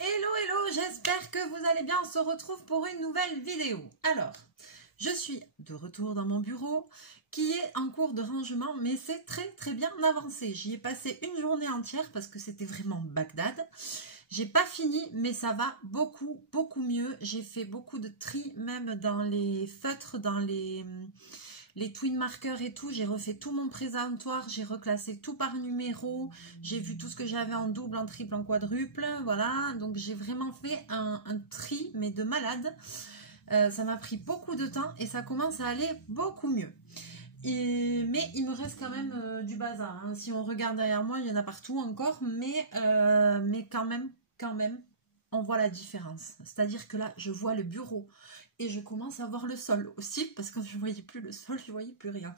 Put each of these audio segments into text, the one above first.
Hello, hello, j'espère que vous allez bien. On se retrouve pour une nouvelle vidéo. Alors, je suis de retour dans mon bureau qui est en cours de rangement, mais c'est très bien avancé. J'y ai passé une journée entière parce que c'était vraiment Bagdad. J'ai pas fini, mais ça va beaucoup mieux. J'ai fait beaucoup de tri, même dans les feutres, dans les twin markers et tout. J'ai refait tout mon présentoir, j'ai reclassé tout par numéro, j'ai vu tout ce que j'avais en double, en triple, en quadruple, voilà. Donc j'ai vraiment fait un tri, mais de malade. Ça m'a pris beaucoup de temps et ça commence à aller beaucoup mieux. Mais il me reste quand même du bazar, hein. Si on regarde derrière moi, il y en a partout encore, mais quand même, on voit la différence. C'est-à-dire que là, je vois le bureau et je commence à voir le sol aussi, parce que je ne voyais plus le sol, je ne voyais plus rien.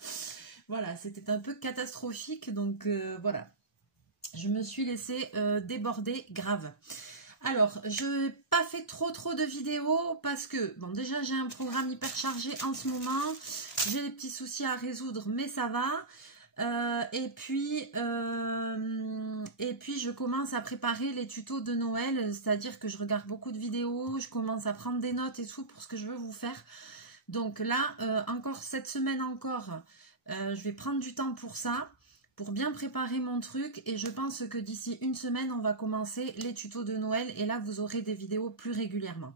Voilà, c'était un peu catastrophique, donc voilà. Je me suis laissée déborder grave. Alors, je n'ai pas fait trop de vidéos parce que, bon, déjà j'ai un programme hyper chargé en ce moment. J'ai des petits soucis à résoudre, mais ça va. Et puis, je commence à préparer les tutos de Noël, c'est-à-dire que je regarde beaucoup de vidéos, je commence à prendre des notes et tout pour ce que je veux vous faire. Donc là, encore cette semaine encore, je vais prendre du temps pour ça, pour bien préparer mon truc, et je pense que d'ici une semaine, on va commencer les tutos de Noël, et là, vous aurez des vidéos plus régulièrement.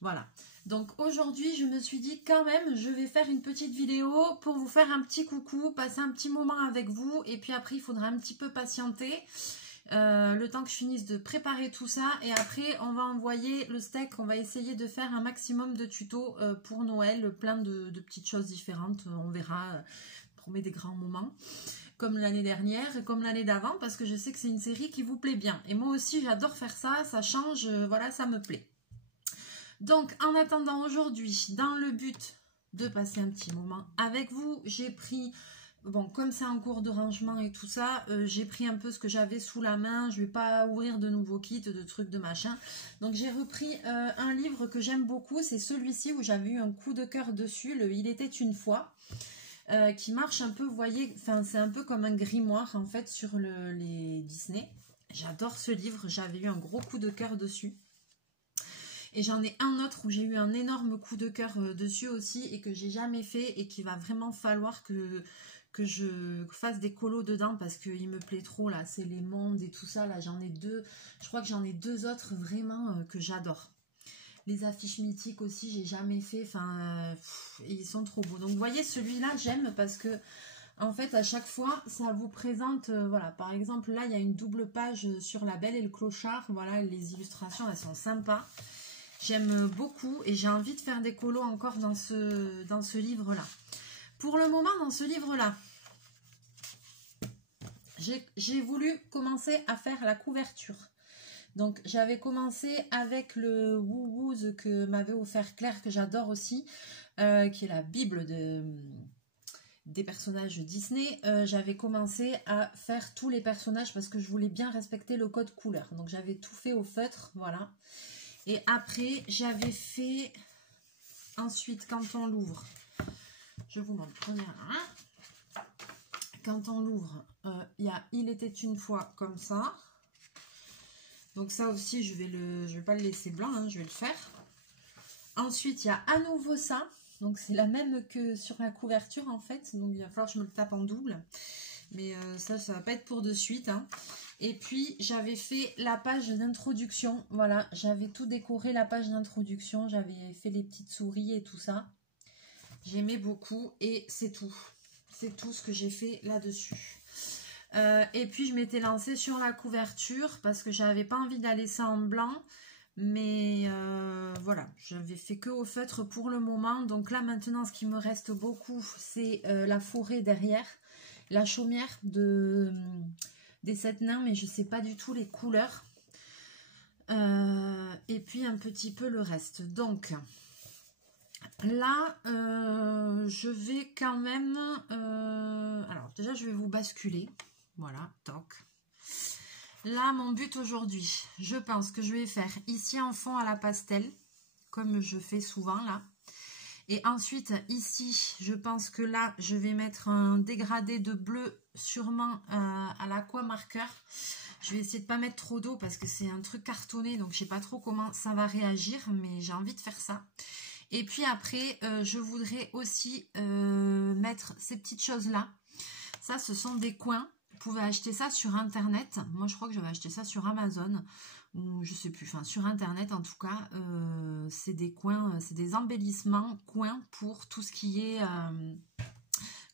Voilà. Donc aujourd'hui, je me suis dit quand même, je vais faire une petite vidéo pour vous faire un petit coucou, passer un petit moment avec vous, et puis après, il faudra un petit peu patienter. Le temps que je finisse de préparer tout ça, et après on va envoyer le steak. On va essayer de faire un maximum de tutos pour Noël, plein de petites choses différentes, on verra, promet des grands moments comme l'année dernière et comme l'année d'avant, parce que je sais que c'est une série qui vous plaît bien, et moi aussi j'adore faire ça, ça change, voilà, ça me plaît. Donc en attendant, aujourd'hui, dans le but de passer un petit moment avec vous, j'ai pris, bon, comme c'est en cours de rangement et tout ça, j'ai pris un peu ce que j'avais sous la main. Je vais pas ouvrir de nouveaux kits, de trucs, de machin. Donc j'ai repris un livre que j'aime beaucoup. C'est celui-ci où j'avais eu un coup de cœur dessus, le Il était une fois, qui marche un peu, vous voyez, enfin c'est un peu comme un grimoire en fait sur les Disney. J'adore ce livre, j'avais eu un gros coup de cœur dessus. Et j'en ai un autre où j'ai eu un énorme coup de cœur dessus aussi, et que j'ai jamais fait, et qu'il va vraiment falloir que je fasse des colos dedans, parce qu'il me plaît trop là. C'est les mondes et tout ça, là j'en ai deux. Je crois que j'en ai deux autres vraiment que j'adore. Les affiches mythiques aussi, j'ai jamais fait. Enfin, ils sont trop beaux. Donc vous voyez, celui-là j'aime parce que en fait à chaque fois ça vous présente, voilà, par exemple là il y a une double page sur La Belle et le Clochard. Voilà, les illustrations elles sont sympas. J'aime beaucoup et j'ai envie de faire des colos encore dans ce livre-là. Pour le moment, dans ce livre-là, j'ai voulu commencer à faire la couverture. Donc, j'avais commencé avec le Woo Woo's que m'avait offert Claire, que j'adore aussi, qui est la Bible des personnages Disney. J'avais commencé à faire tous les personnages parce que je voulais bien respecter le code couleur. Donc, j'avais tout fait au feutre, voilà. Et après, j'avais fait, ensuite, quand on l'ouvre, je vous montre, prenez un. Quand on l'ouvre, il y a Il était une fois comme ça. Donc ça aussi, je vais pas le laisser blanc, hein, je vais le faire. Ensuite, il y a à nouveau ça. Donc c'est la même que sur la couverture en fait. Donc il va falloir que je me le tape en double. Mais ça va pas être pour de suite, hein. Et puis j'avais fait la page d'introduction, voilà, j'avais tout décoré, la page d'introduction, j'avais fait les petites souris et tout ça. J'aimais beaucoup, et c'est tout ce que j'ai fait là-dessus. Et puis je m'étais lancée sur la couverture parce que j'avais pas envie d'aller ça en blanc, mais voilà, j'avais fait que au feutre pour le moment. Donc là maintenant, ce qui me reste beaucoup, c'est la forêt derrière, la chaumière des 7 nains, mais je sais pas du tout les couleurs, et puis un petit peu le reste. Donc là je vais quand même alors déjà je vais vous basculer, voilà, toc. Là mon but aujourd'hui, je pense que je vais faire ici en fond à la pastel, comme je fais souvent là, Et ensuite, ici, je pense que là, je vais mettre un dégradé de bleu, sûrement à l'aqua marqueur. Je vais essayer de ne pas mettre trop d'eau parce que c'est un truc cartonné, donc je ne sais pas trop comment ça va réagir, mais j'ai envie de faire ça. Et puis après, je voudrais aussi mettre ces petites choses-là. Ça, ce sont des coins. Vous pouvez acheter ça sur Internet. Moi, je crois que j'avais acheté ça sur Amazon. Ou je sais plus, enfin sur Internet en tout cas. C'est des coins, c'est des embellissements, coins pour tout ce qui est...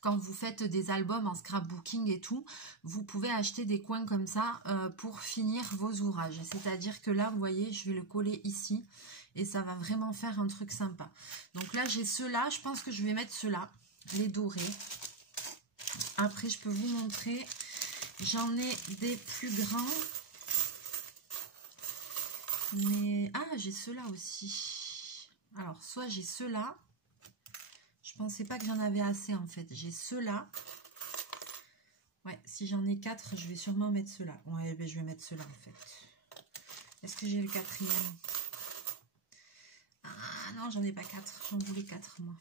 quand vous faites des albums en scrapbooking et tout, vous pouvez acheter des coins comme ça pour finir vos ouvrages. C'est-à-dire que là, vous voyez, je vais le coller ici et ça va vraiment faire un truc sympa. Donc là, j'ai ceux-là. Je pense que je vais mettre ceux-là, les dorés. Après, je peux vous montrer. J'en ai des plus grands. Mais... Ah, j'ai ceux-là aussi. Alors, soit j'ai ceux-là. Je pensais pas que j'en avais assez en fait. J'ai ceux-là. Ouais, si j'en ai 4, je vais sûrement mettre ceux-là. Ouais, ben, je vais mettre ceux-là en fait. Est-ce que j'ai le 4e? Ah non, j'en ai pas 4. J'en voulais 4 moi.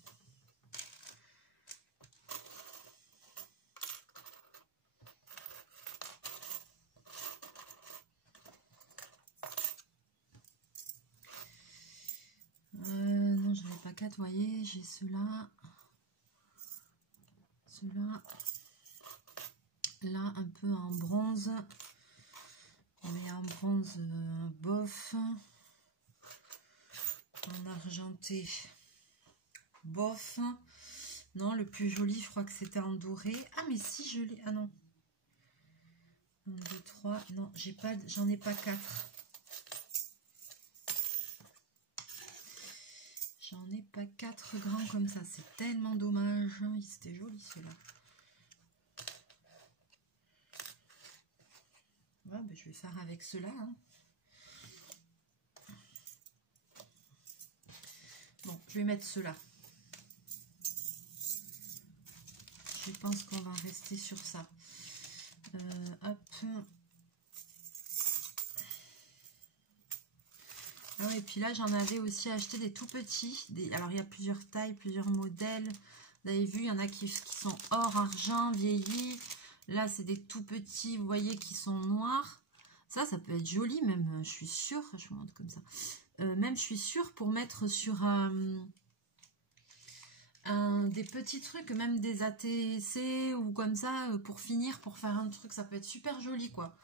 Non, j'en ai pas 4, vous voyez. J'ai ceux-là. Ceux-là. Là, un peu en bronze. Mais en bronze bof. En argenté bof. Non, le plus joli, je crois que c'était en doré. Ah, mais si, je l'ai... Ah non. 1, 2, 3. Non, j'en ai pas 4. J'en ai pas 4 grands comme ça. C'est tellement dommage. C'était joli, ceux-là. Ouais, ben, je vais faire avec ceux-là. Hein. Bon, je vais mettre ceux-là. Je pense qu'on va rester sur ça. Hop. Ah, et puis là, j'en avais aussi acheté des tout petits. Alors, il y a plusieurs tailles, plusieurs modèles. Vous avez vu, il y en a qui sont or, argent, vieillis. Là, c'est des tout petits, vous voyez, qui sont noirs. Ça peut être joli, même, je suis sûre. Je vous montre comme ça. Même, je suis sûre, pour mettre sur des petits trucs, même des ATC ou comme ça, pour finir, pour faire un truc. Ça peut être super joli, quoi.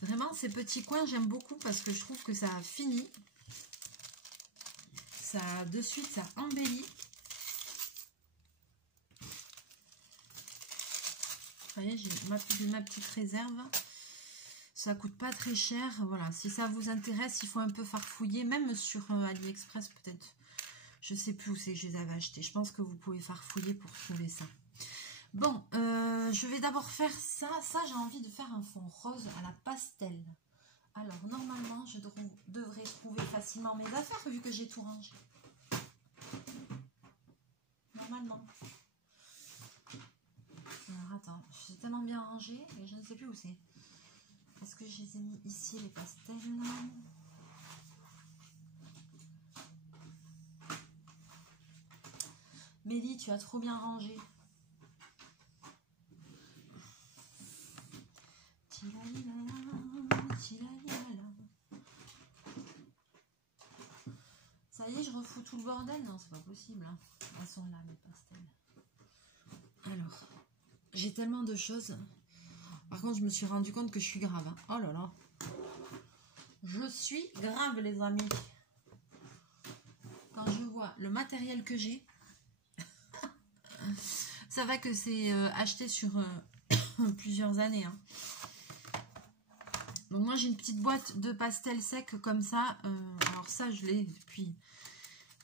Vraiment, ces petits coins, j'aime beaucoup parce que je trouve que ça finit. Ça, de suite, ça embellit. Vous voyez, j'ai ma petite réserve. Ça coûte pas très cher. Voilà, si ça vous intéresse, il faut un peu farfouiller. Même sur AliExpress, peut-être. Je sais plus où c'est que je les avais achetés. Je pense que vous pouvez farfouiller pour trouver ça. Bon, je vais d'abord faire ça. Ça, j'ai envie de faire un fond rose à la pastel. Alors, normalement, je devrais trouver facilement mes affaires vu que j'ai tout rangé. Normalement. Alors, attends, j'ai tellement bien rangé et je ne sais plus où c'est. Est-ce que je les ai mis ici, les pastels? Mélie, tu as trop bien rangé. Ça y est, je refous tout le bordel? Non, c'est pas possible. Hein. Elles sont là, mes pastels. Alors, j'ai tellement de choses. Par contre, je me suis rendu compte que je suis grave. Hein. Oh là là. Je suis grave, les amis. Quand je vois le matériel que j'ai, ça va que c'est acheté sur plusieurs années. Hein. Donc moi, j'ai une petite boîte de pastels secs comme ça. Alors ça, je l'ai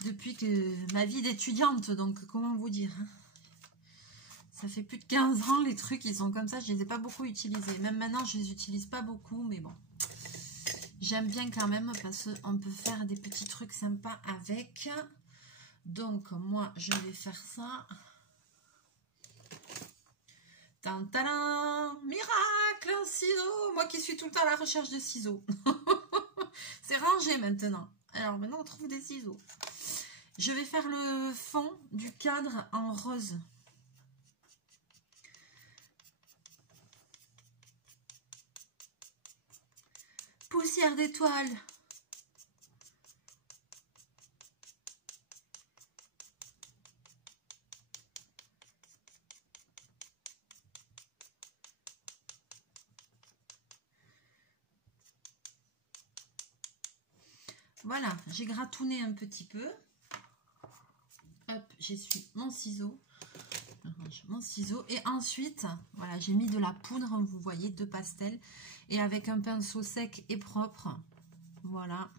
depuis que ma vie d'étudiante. Donc, comment vous dire, hein. Ça fait plus de 15 ans, les trucs, ils sont comme ça. Je les ai pas beaucoup utilisés. Même maintenant, je les utilise pas beaucoup, mais bon. J'aime bien quand même parce qu'on peut faire des petits trucs sympas avec. Donc, moi, je vais faire ça. Tantalin, miracle, ciseaux. Moi qui suis tout le temps à la recherche de ciseaux. C'est rangé maintenant. Alors, maintenant, on trouve des ciseaux. Je vais faire le fond du cadre en rose. Poussière d'étoiles. Voilà, j'ai gratouné un petit peu. Hop, j'essuie mon ciseau. Mon ciseau. Et ensuite, voilà, j'ai mis de la poudre, vous voyez, de pastel. Et avec un pinceau sec et propre. Voilà.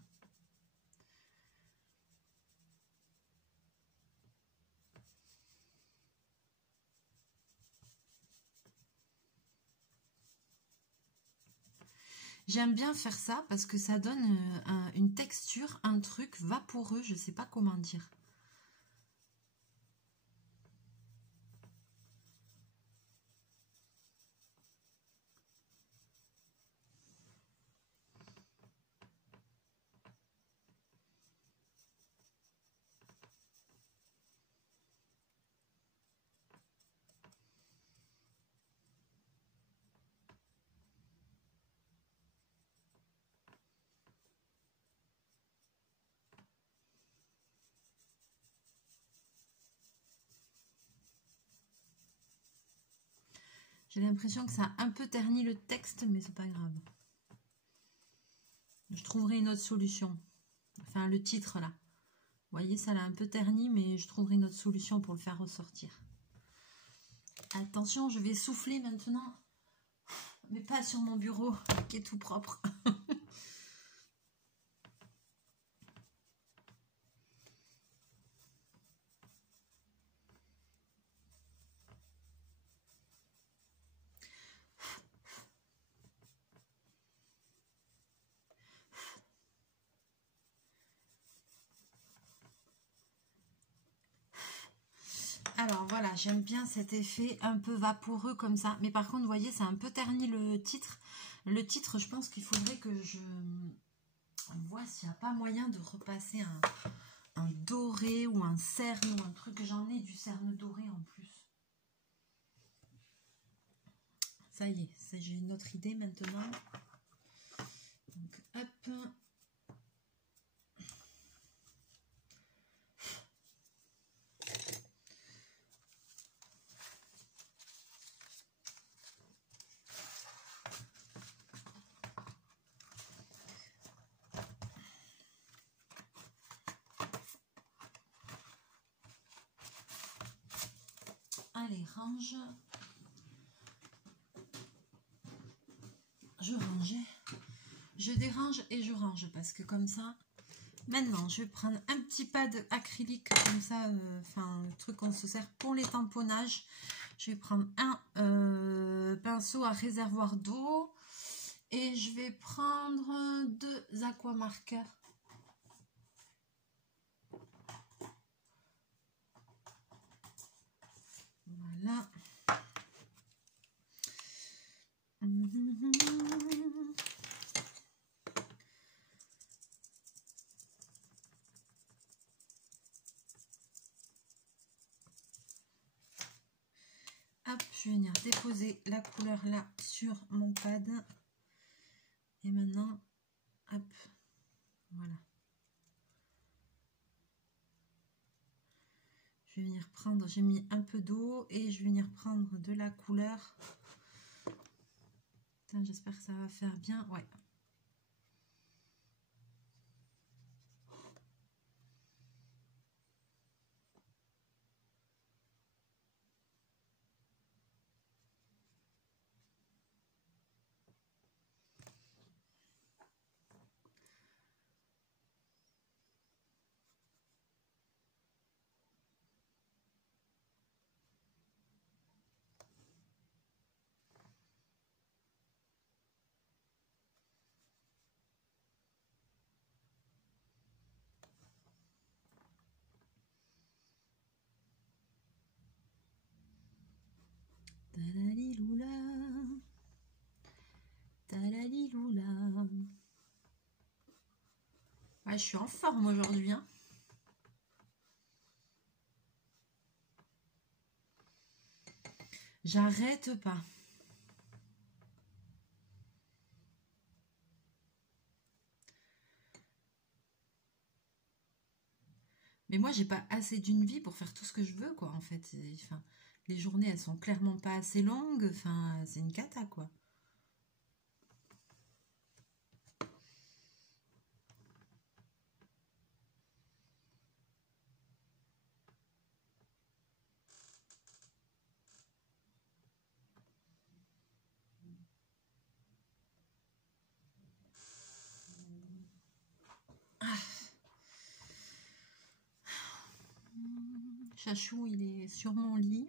J'aime bien faire ça parce que ça donne une texture, un truc vaporeux, je ne sais pas comment dire. J'ai l'impression que ça a un peu terni le texte, mais c'est pas grave. Je trouverai une autre solution. Enfin, le titre, là. Vous voyez, ça l'a un peu terni, mais je trouverai une autre solution pour le faire ressortir. Attention, je vais souffler maintenant. Mais pas sur mon bureau, qui est tout propre. Alors voilà, j'aime bien cet effet un peu vaporeux comme ça. Mais par contre, vous voyez, c'est un peu terni le titre. Le titre, je pense qu'il faudrait que je vois s'il n'y a pas moyen de repasser un doré ou un cerne ou un truc. J'en ai du cerne doré en plus. Ça y est, j'ai une autre idée maintenant. Donc, hop. Allez, range. Je range. Je dérange et je range parce que comme ça, maintenant, je vais prendre un petit pad acrylique comme ça, enfin, le truc qu'on se sert pour les tamponnages. Je vais prendre un pinceau à réservoir d'eau et je vais prendre 2 aquamarqueurs. Voilà. Hop, je vais venir déposer la couleur là sur mon pad. Et maintenant, hop, voilà. Je vais venir prendre, j'ai mis un peu d'eau et je vais venir prendre de la couleur. J'espère que ça va faire bien. Ouais. Talaliloula, talaliloula. Ouais, je suis en forme aujourd'hui, hein. J'arrête pas. Mais moi, j'ai pas assez d'une vie pour faire tout ce que je veux, quoi, en fait. Enfin, les journées, elles sont clairement pas assez longues. Enfin, c'est une cata, quoi. Chachou, il est sur mon lit.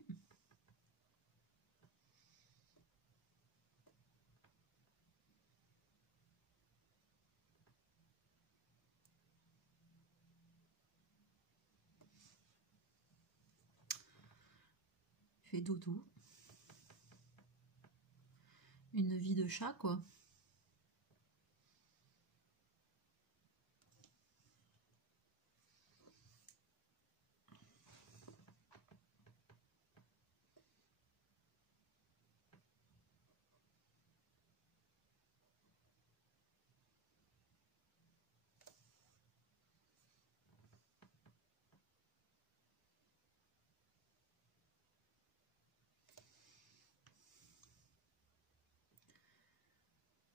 Il fait dodo. Une vie de chat, quoi.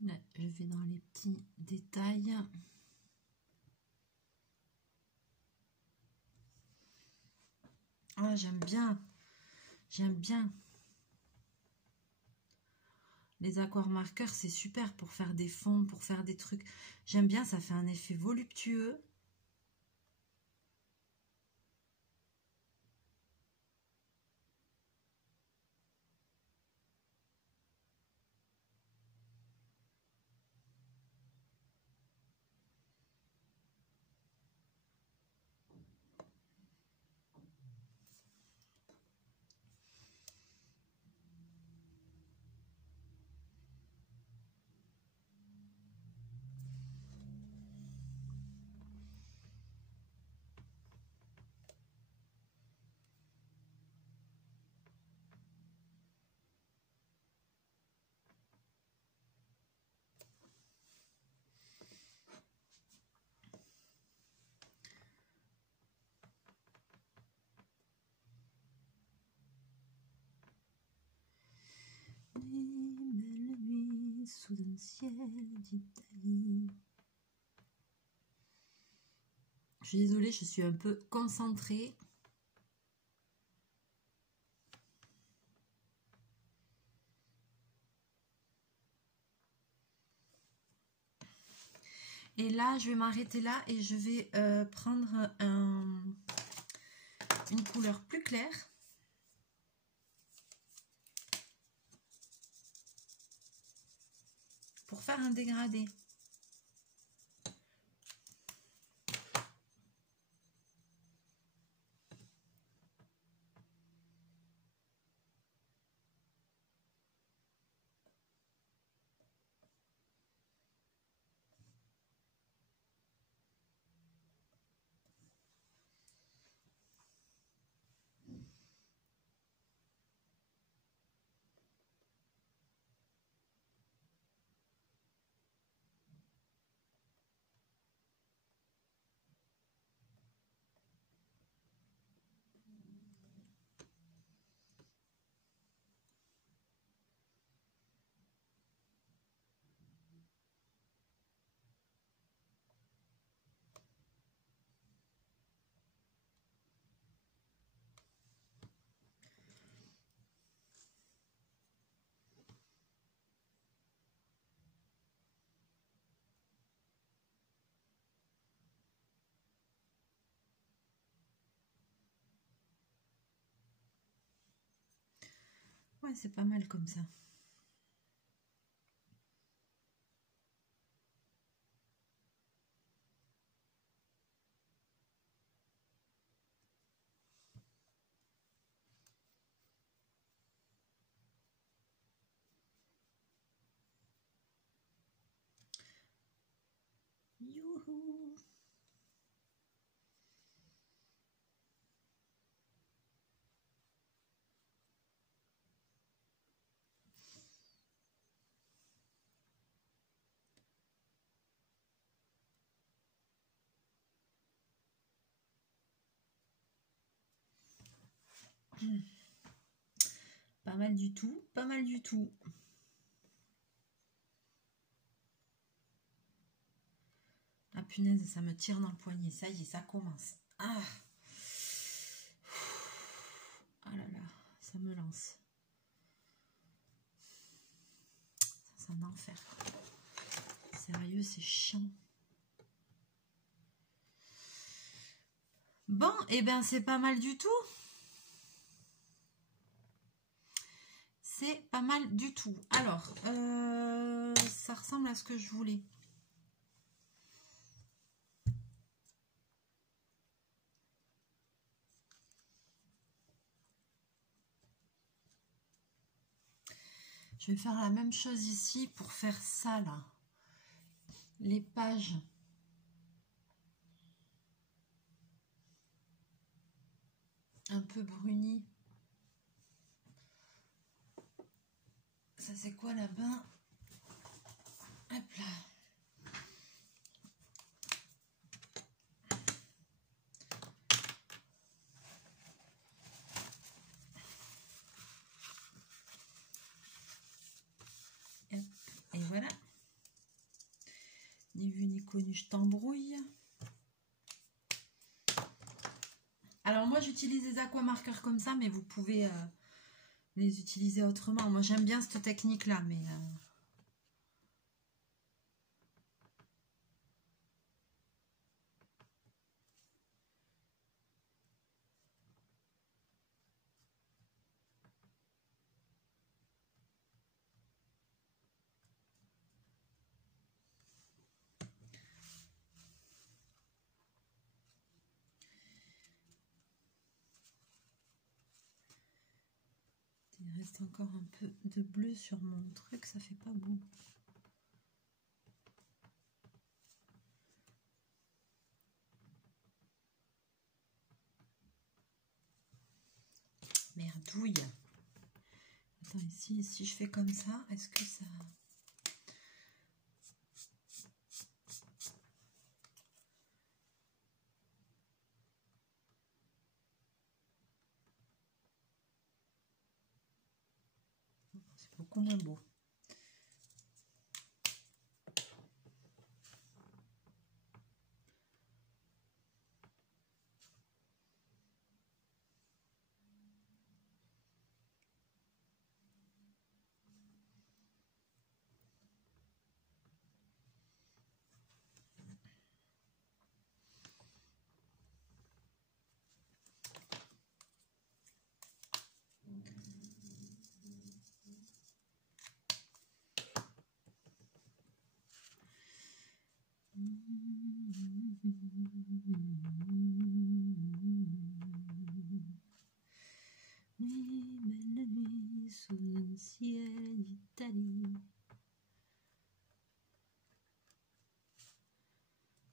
Là, je vais dans les petits détails. Ah, j'aime bien. J'aime bien. Les aquarelles marqueurs, c'est super pour faire des fonds, pour faire des trucs. J'aime bien, ça fait un effet voluptueux. Belle nuit sous un ciel d'Italie. Je suis désolée, je suis un peu concentrée. Et là, je vais m'arrêter là et je vais prendre une couleur plus claire. Pour faire un dégradé. Ouais, c'est pas mal comme ça. Youhou! Pas mal du tout, pas mal du tout. Ah punaise, ça me tire dans le poignet. Ça y est, ça commence. Ah, ah là là, ça me lance. C'est un enfer. Sérieux, c'est chiant. Bon, et ben c'est pas mal du tout. C'est pas mal du tout. Alors, ça ressemble à ce que je voulais. Je vais faire la même chose ici pour faire ça là. Les pages. Un peu brunies. Ça c'est quoi là-bas? Hop là. Et voilà. Ni vu ni connu, je t'embrouille. Alors moi j'utilise des aquamarqueurs comme ça, mais vous pouvez les utiliser autrement. Moi j'aime bien cette technique là, mais... Il reste encore un peu de bleu sur mon truc, ça fait pas beau. Merdouille. Attends, ici, si je fais comme ça, est-ce que ça... C'est beaucoup moins beau. Belle nuit sous un ciel d'Italie.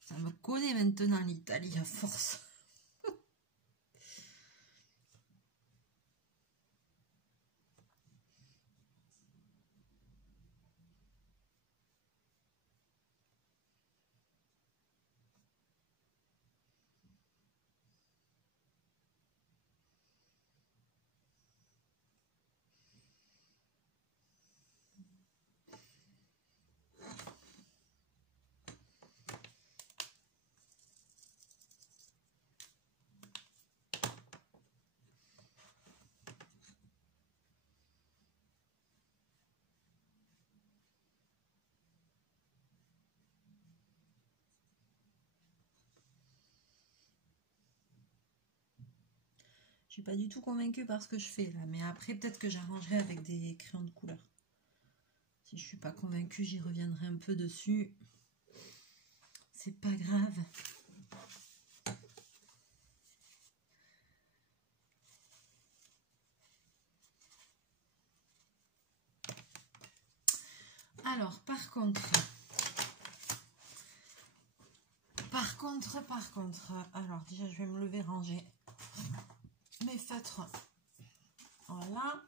Ça me connaît maintenant l'Italie à force. Je suis pas du tout convaincue par ce que je fais là, mais après peut-être que j'arrangerai avec des crayons de couleur. Si je suis pas convaincue, j'y reviendrai un peu dessus. C'est pas grave. Alors, par contre, alors déjà je vais me lever ranger mes feutres. Voilà.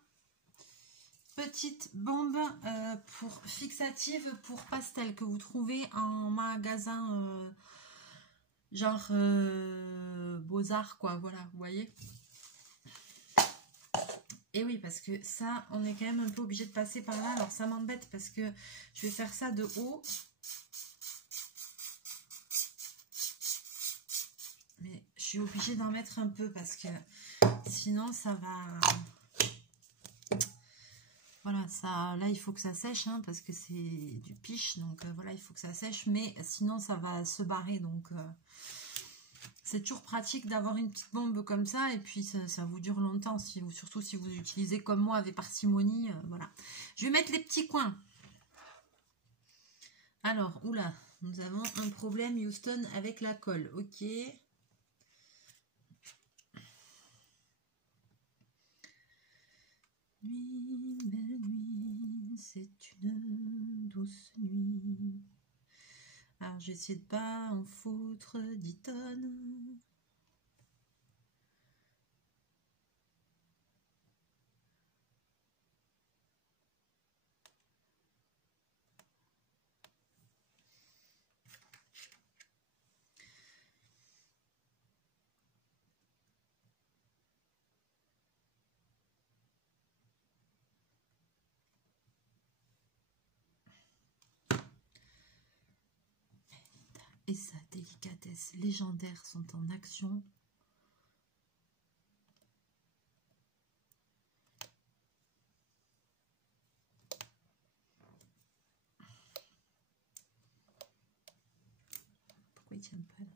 Petite bombe pour fixative pour pastel que vous trouvez en magasin genre Beaux-Arts quoi, voilà, vous voyez. Et oui, parce que ça, on est quand même un peu obligé de passer par là. Alors, ça m'embête parce que je vais faire ça de haut. Mais je suis obligée d'en mettre un peu parce que sinon, ça va... Voilà, ça, là, il faut que ça sèche, hein, parce que c'est du piche. Donc, voilà, il faut que ça sèche. Mais sinon, ça va se barrer. Donc... c'est toujours pratique d'avoir une petite bombe comme ça et puis ça vous dure longtemps, surtout si vous utilisez comme moi avec parcimonie. Voilà. Je vais mettre les petits coins. Alors, oula, nous avons un problème, Houston, avec la colle. Ok. Nuit, belle nuit, c'est une douce nuit. Alors, j'essaie de pas en foutre 10 tonnes. Et sa délicatesse légendaire sont en action. Pourquoi il tient pas là?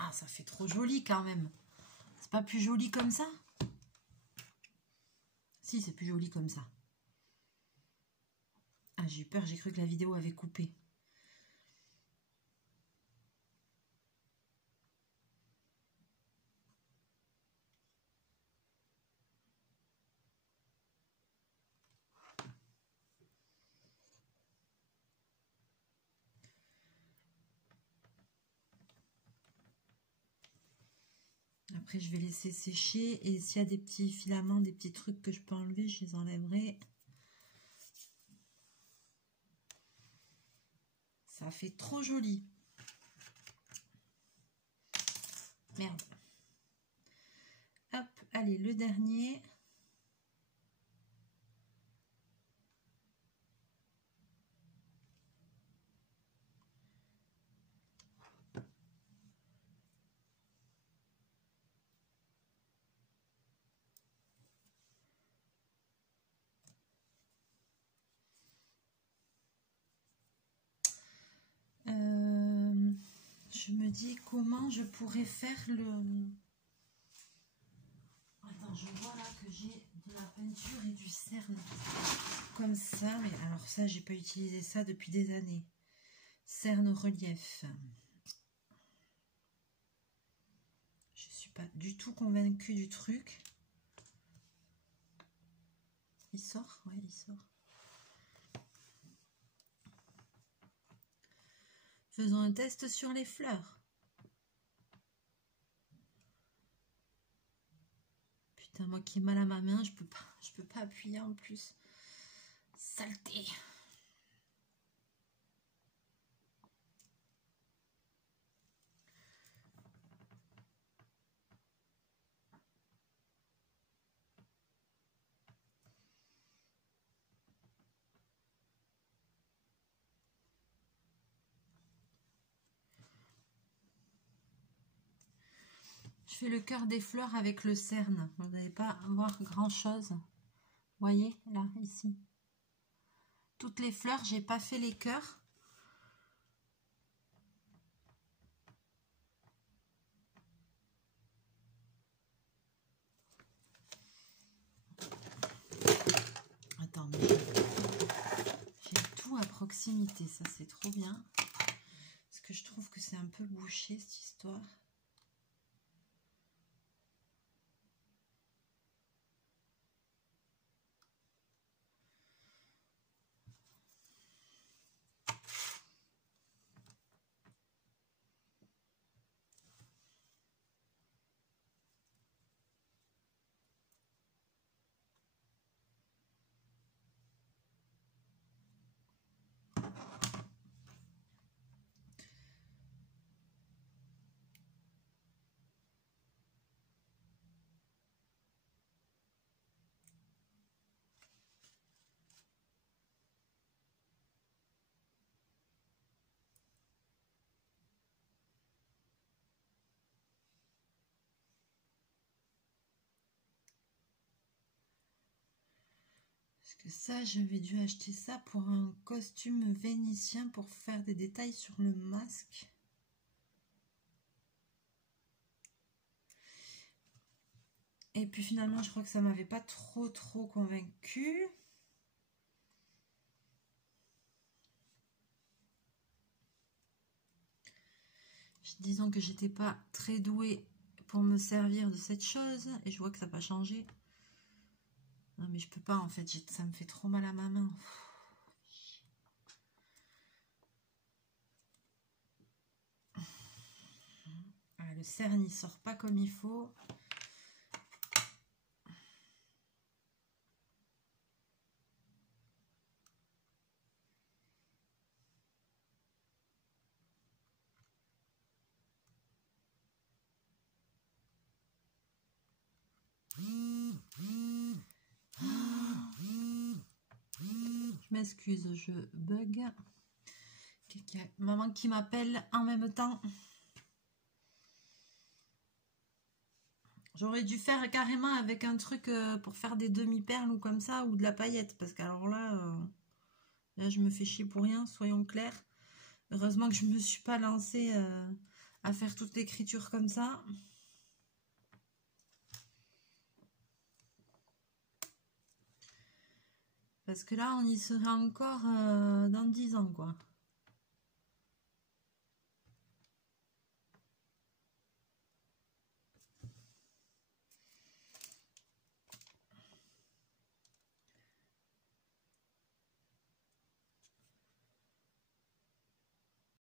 Ah, ça fait trop joli quand même. C'est pas plus joli comme ça? Si, c'est plus joli comme ça. Ah, j'ai eu peur, j'ai cru que la vidéo avait coupé. Après, je vais laisser sécher. Et s'il y a des petits filaments, des petits trucs que je peux enlever, je les enlèverai. Ça fait trop joli. Merde. Hop, allez, le dernier. Je me dis comment je pourrais faire le... Attends, je vois là que j'ai de la peinture et du cerne. Comme ça, mais alors ça, j'ai pas utilisé ça depuis des années. Cerne relief. Je suis pas du tout convaincue du truc. Il sort? Ouais, il sort. Faisons un test sur les fleurs. Putain, moi qui ai mal à ma main, je peux pas appuyer en plus. Saleté. Je fais le cœur des fleurs avec le cerne. Vous n'allez pas voir grand chose. Vous voyez, là, ici. Toutes les fleurs, j'ai pas fait les cœurs. Attends, mais j'ai tout à proximité. Ça, c'est trop bien. Parce que je trouve que c'est un peu bouché, cette histoire. Parce que ça, j'avais dû acheter ça pour un costume vénitien pour faire des détails sur le masque. Et puis finalement, je crois que ça m'avait pas trop convaincu. Disons que j'étais pas très douée pour me servir de cette chose. Et je vois que ça n'a pas changé. Non mais je peux pas en fait, ça me fait trop mal à ma main. Ah, le cerne il sort pas comme il faut. Je m'excuse, je bug. Maman qui m'appelle en même temps. J'aurais dû faire carrément avec un truc pour faire des demi-perles ou comme ça, ou de la paillette. Parce qu'alors là, là, je me fais chier pour rien, soyons clairs. Heureusement que je me suis pas lancée à faire toute l'écriture comme ça. Parce que là, on y sera encore dans 10 ans, quoi.